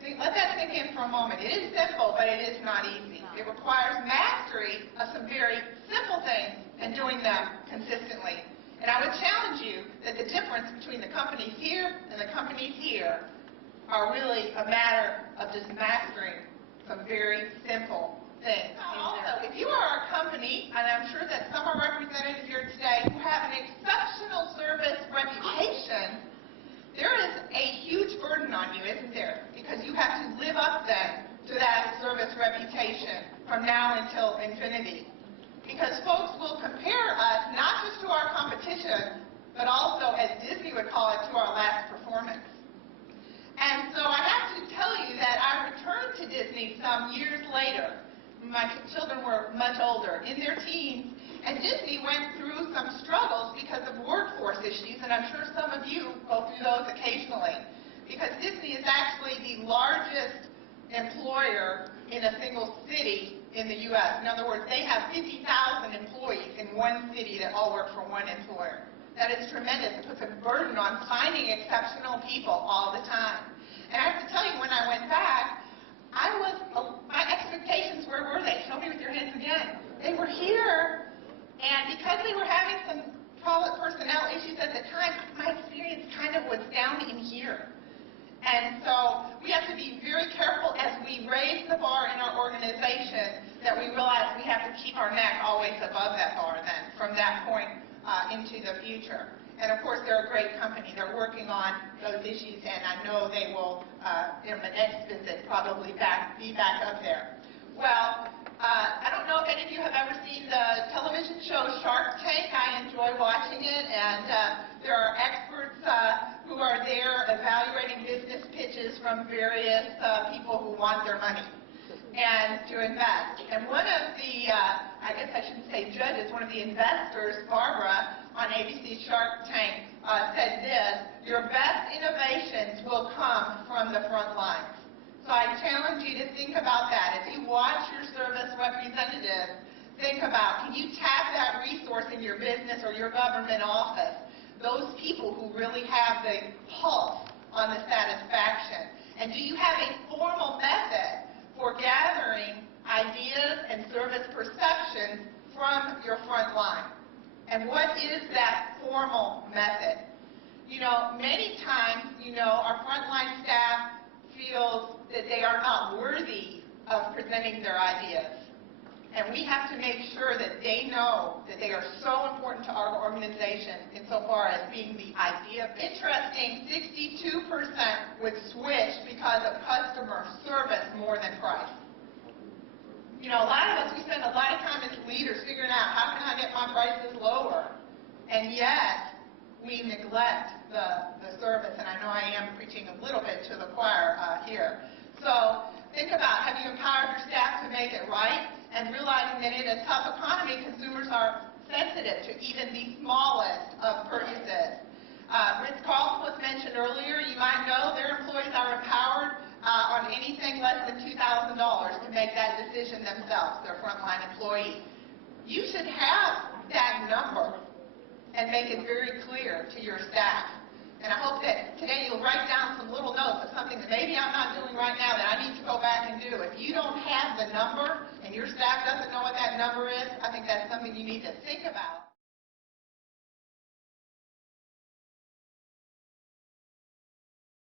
Let that sink in for a moment. It is simple, but it is not easy. It requires mastery of some very simple things and doing them consistently. And I would challenge you that the difference between the companies here and the companies here are really a matter of just mastering some very simple things. Also, if you are a company, and I'm sure that some are represented here today, who have an exceptional service reputation, there is a huge burden on you, isn't there? Because you have to live up then to that service reputation from now until infinity. Because folks will compare us not just to our competition, but also, as Disney would call it, to our last performance. And so I have to tell you that I returned to Disney some years later. My children were much older, in their teens, and Disney went through some struggles because of workforce issues, and I'm sure some of you go through those occasionally, because Disney is actually the largest employer in a single city in the U.S. In other words, they have 50,000 employees in one city that all work for one employer. That is tremendous. It puts a burden on finding exceptional people all the time. And I have to tell you, when I went back, my expectations, where were they? Show me with your hands again. They were here, and because they were having some personnel issues at the time, my experience kind of was down in here. And so we have to be very careful as we raise the bar in our organization that we realize we have to keep our neck always above that bar then, from that point into the future. And of course, they're a great company. They're working on those issues, and I know they will, in the next visit, probably be back up there. Well, I don't know if any of you have ever seen the television show Shark Tank. I enjoy watching it, and there are experts who are there evaluating business pitches from various people who want their money and to invest. And one of the, I guess I shouldn't say judges, one of the investors, Barbara, on ABC Shark Tank, said this: your best innovations will come from the front lines. So I challenge you to think about that. If you watch your service representative, think about, can you tap that resource in your business or your government office, those people who really have the pulse on the satisfaction? And do you have a formal method for gathering ideas and service perceptions from your front line? And what is that formal method? You know, many times, our frontline staff feels that they are not worthy of presenting their ideas. And we have to make sure that they know that they are so important to our organization insofar as being the idea. Interesting, 62% would switch because of customer service more than price. A lot of us, we spend a lot of time as leaders figuring out how can I get my prices lower, and yet we neglect the service, and I know I am preaching a little bit to the choir here. So think about, have you empowered your staff to make it right, and realizing that in a tough economy, consumers are sensitive to even the smallest of purchases. Ritz-Carlton was mentioned earlier. You might know their employees are empowered on anything less than $2,000 to make that decision themselves, their frontline employees. You should have that number and make it very clear to your staff. And I hope that today you'll write down some little notes of something that maybe I'm not doing right now that I need to go back and do. If you don't have the number and your staff doesn't know what that number is, I think that's something you need to think about.